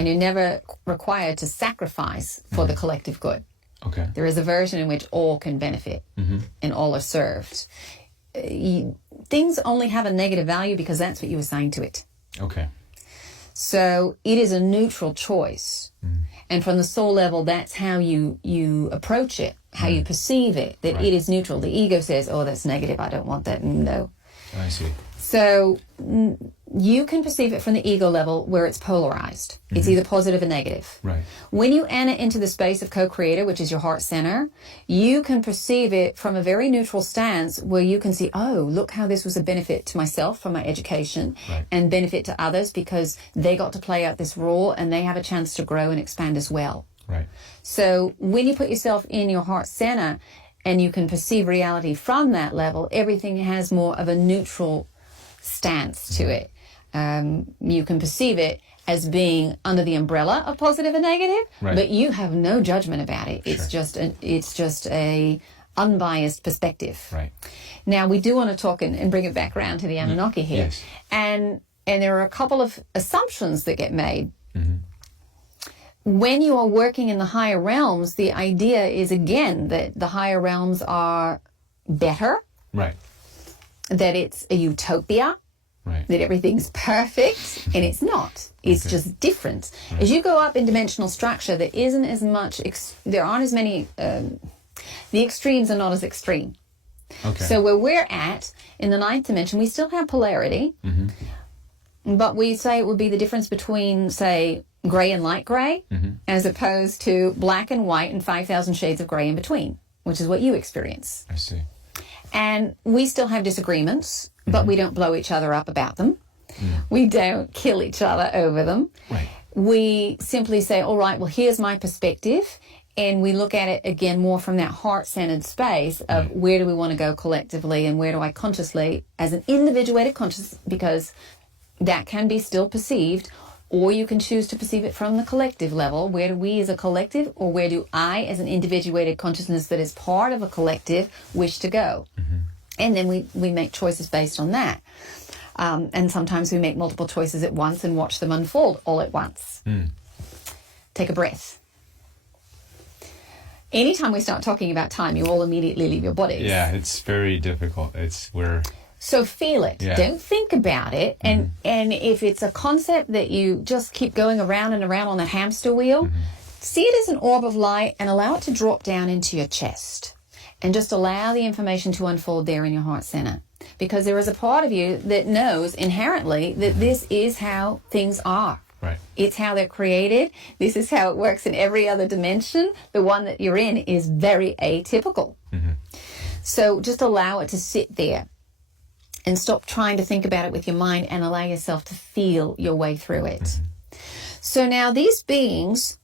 And you're never required to sacrifice for the collective good. Okay. There is a version in which all can benefit and all are served. Things only have a negative value because that's what you assign to it. Okay. So it is a neutral choice. And from the soul level, that's how you approach it, how you perceive it, that it is neutral. The ego says, oh, that's negative, I don't want that. No. I see. So you can perceive it from the ego level where it's polarized. It's either positive or negative. Right. When you enter into the space of co-creator, which is your heart center, you can perceive it from a very neutral stance where you can see, oh, look how this was a benefit to myself from my education and benefit to others because they got to play out this role and they have a chance to grow and expand as well. Right. So when you put yourself in your heart center and you can perceive reality from that level, everything has more of a neutral stance to it. You can perceive it as being under the umbrella of positive and negative, but you have no judgment about it. It's just a unbiased perspective. Right. Now we do want to talk and bring it back around to the Anunnaki here. Yes. And there are a couple of assumptions that get made. When you are working in the higher realms, the idea is again that the higher realms are better. Right. That it's a utopia, that everything's perfect, and it's not. It's just different. As you go up in dimensional structure, there isn't as much, there aren't as many, the extremes are not as extreme. Okay. So where we're at, in the ninth dimension, we still have polarity, but we say it would be the difference between, say, gray and light gray, as opposed to black and white and 5,000 shades of gray in between, which is what you experience. I see. And we still have disagreements, but we don't blow each other up about them. We don't kill each other over them. Right. We simply say, all right, well, here's my perspective. And we look at it again more from that heart-centered space of where do we want to go collectively and where do I consciously, as an individuated conscious, because that can be still perceived, or you can choose to perceive it from the collective level. Where do we as a collective, or where do I as an individuated consciousness that is part of a collective wish to go? And then we make choices based on that. And sometimes we make multiple choices at once and watch them unfold all at once. Take a breath. Anytime we start talking about time, you all immediately leave your bodies. Yeah, it's very difficult. So feel it. Yeah. Don't think about it. And if it's a concept that you just keep going around and around on the hamster wheel, see it as an orb of light and allow it to drop down into your chest. And just allow the information to unfold there in your heart center. Because there is a part of you that knows inherently that this is how things are. Right. It's how they're created. This is how it works in every other dimension. The one that you're in is very atypical. So just allow it to sit there. And stop trying to think about it with your mind and allow yourself to feel your way through it. So now these beings,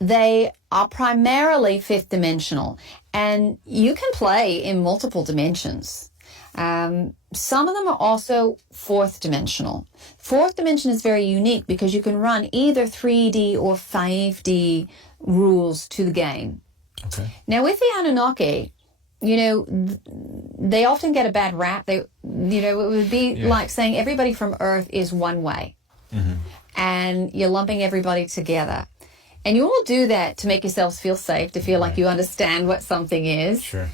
they are primarily fifth dimensional. And you can play in multiple dimensions. Some of them are also fourth dimensional. Fourth dimension is very unique because you can run either 3D or 5D rules to the game. Okay. Now with the Anunnaki, you know, they often get a bad rap. It would be like saying everybody from Earth is one way. And you're lumping everybody together. And you all do that to make yourselves feel safe, to feel like you understand what something is. Sure.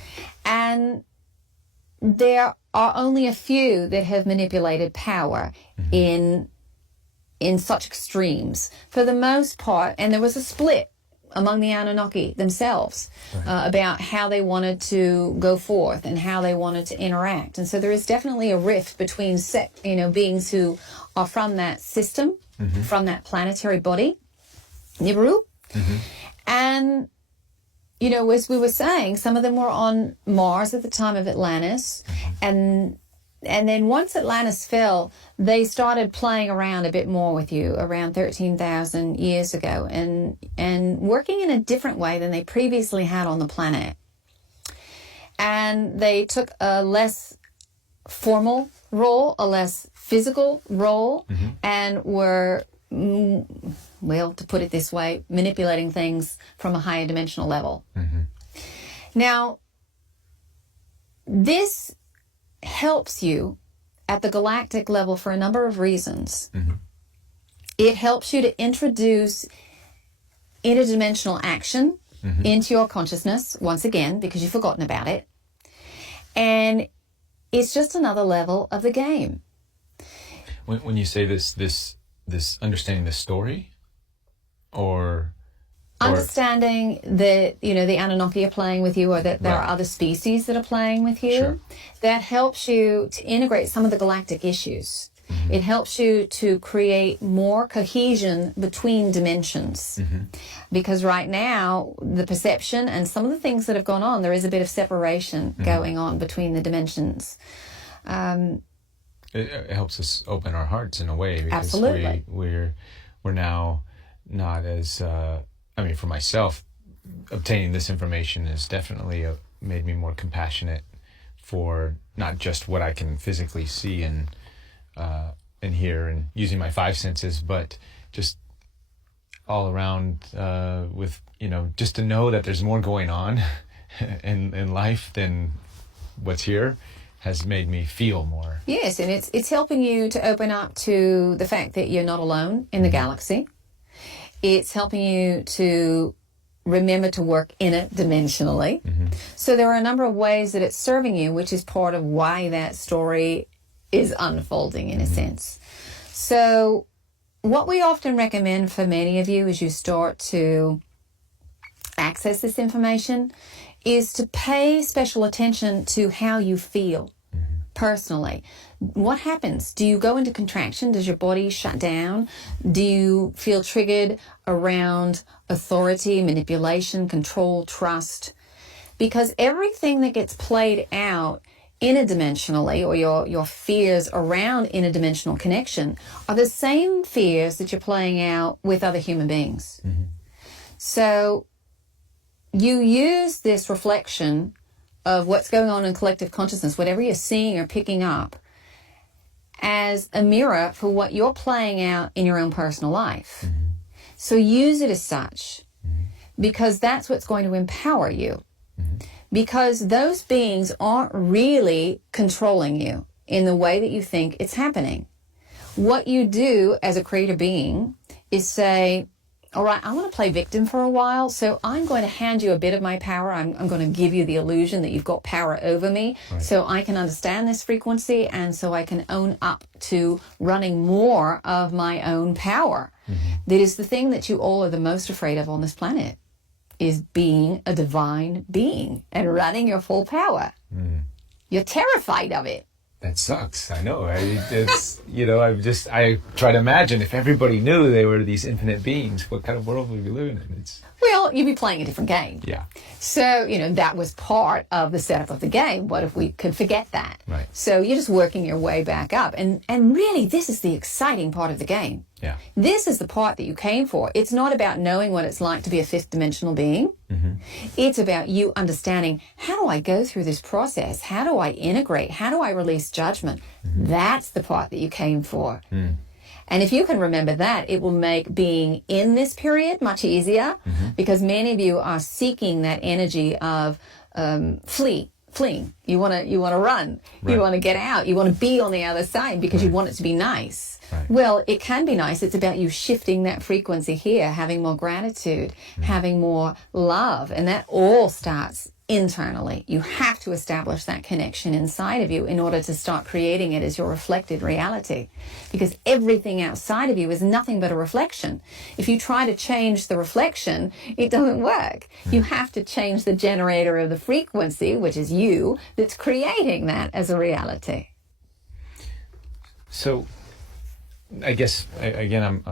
And there are only a few that have manipulated power in such extremes. For the most part, and there was a split among the Anunnaki themselves about how they wanted to go forth and how they wanted to interact. And so there is definitely a rift between beings who are from that system, from that planetary body, Nibiru. And, you know, as we were saying, some of them were on Mars at the time of Atlantis. And then once Atlantis fell, they started playing around a bit more with you around 13,000 years ago and working in a different way than they previously had on the planet. And they took a less formal role, a less physical role, and were, well, to put it this way, manipulating things from a higher dimensional level. Now, this helps you at the galactic level for a number of reasons. It helps you to introduce interdimensional action into your consciousness once again, because you've forgotten about it. And it's just another level of the game. When you say this understanding the story, or understanding that, the Anunnaki are playing with you, or that there are other species that are playing with you, Sure. that helps you to integrate some of the galactic issues. It helps you to create more cohesion between dimensions. Because right now, the perception and some of the things that have gone on, there is a bit of separation going on between the dimensions. It helps us open our hearts in a way, because Absolutely. we're now not as for myself, obtaining this information has definitely made me more compassionate for not just what I can physically see and hear and using my five senses, but just all around with just to know that there's more going on in life than what's here has made me feel more. Yes, and it's helping you to open up to the fact that you're not alone in the galaxy. It's helping you to remember to work interdimensionally. So there are a number of ways that it's serving you, which is part of why that story is unfolding in a sense. So what we often recommend for many of you as you start to access this information is to pay special attention to how you feel personally. What happens? Do you go into contraction? Does your body shut down? Do you feel triggered around authority, manipulation, control, trust? Because everything that gets played out interdimensionally, or your fears around interdimensional connection, are the same fears that you're playing out with other human beings. So you use this reflection of what's going on in collective consciousness, whatever you're seeing or picking up, as a mirror for what you're playing out in your own personal life. So use it as such, because that's what's going to empower you. Because those beings aren't really controlling you in the way that you think it's happening. What you do as a creator being is say, all right, I want to play victim for a while, so I'm going to hand you a bit of my power. I'm going to give you the illusion that you've got power over me, so I can understand this frequency, and so I can own up to running more of my own power. That is the thing that you all are the most afraid of on this planet, is being a divine being and running your full power. You're terrified of it. That sucks. I know. I try to imagine if everybody knew they were these infinite beings, what kind of world would we live in? Well, you'd be playing a different game. Yeah. So, that was part of the setup of the game. What if we could forget that? Right. So you're just working your way back up. And really, this is the exciting part of the game. Yeah. This is the part that you came for. It's not about knowing what it's like to be a fifth dimensional being. It's about you understanding, how do I go through this process? How do I integrate? How do I release judgment? That's the part that you came for. And if you can remember that, it will make being in this period much easier, because many of you are seeking that energy of fleeing. You want to run. Right. You want to get out. You want to be on the other side because you want it to be nice. Right. Well, it can be nice. It's about you shifting that frequency here, having more gratitude, having more love, and that all starts internally. You have to establish that connection inside of you in order to start creating it as your reflected reality, because everything outside of you is nothing but a reflection. If you try to change the reflection, it doesn't work. You have to change the generator of the frequency, which is you, that's creating that as a reality. So, I guess I'm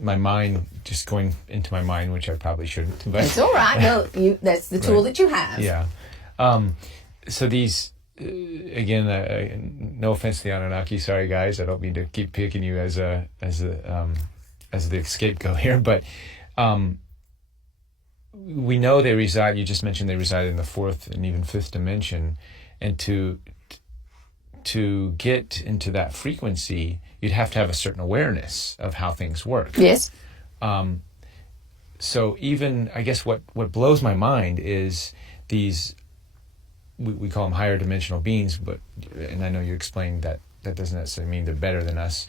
my mind just going into my mind, which I probably shouldn't. But It's all right. No, that's the tool that you have. Yeah. So these again, no offense to the Anunnaki. Sorry, guys. I don't mean to keep picking you as the scapegoat here, but we know they reside. You just mentioned they reside in the fourth and even fifth dimension, and to get into that frequency, you'd have to have a certain awareness of how things work. Yes. So even, I guess what blows my mind is these, we call them higher dimensional beings, and I know you explained that doesn't necessarily mean they're better than us,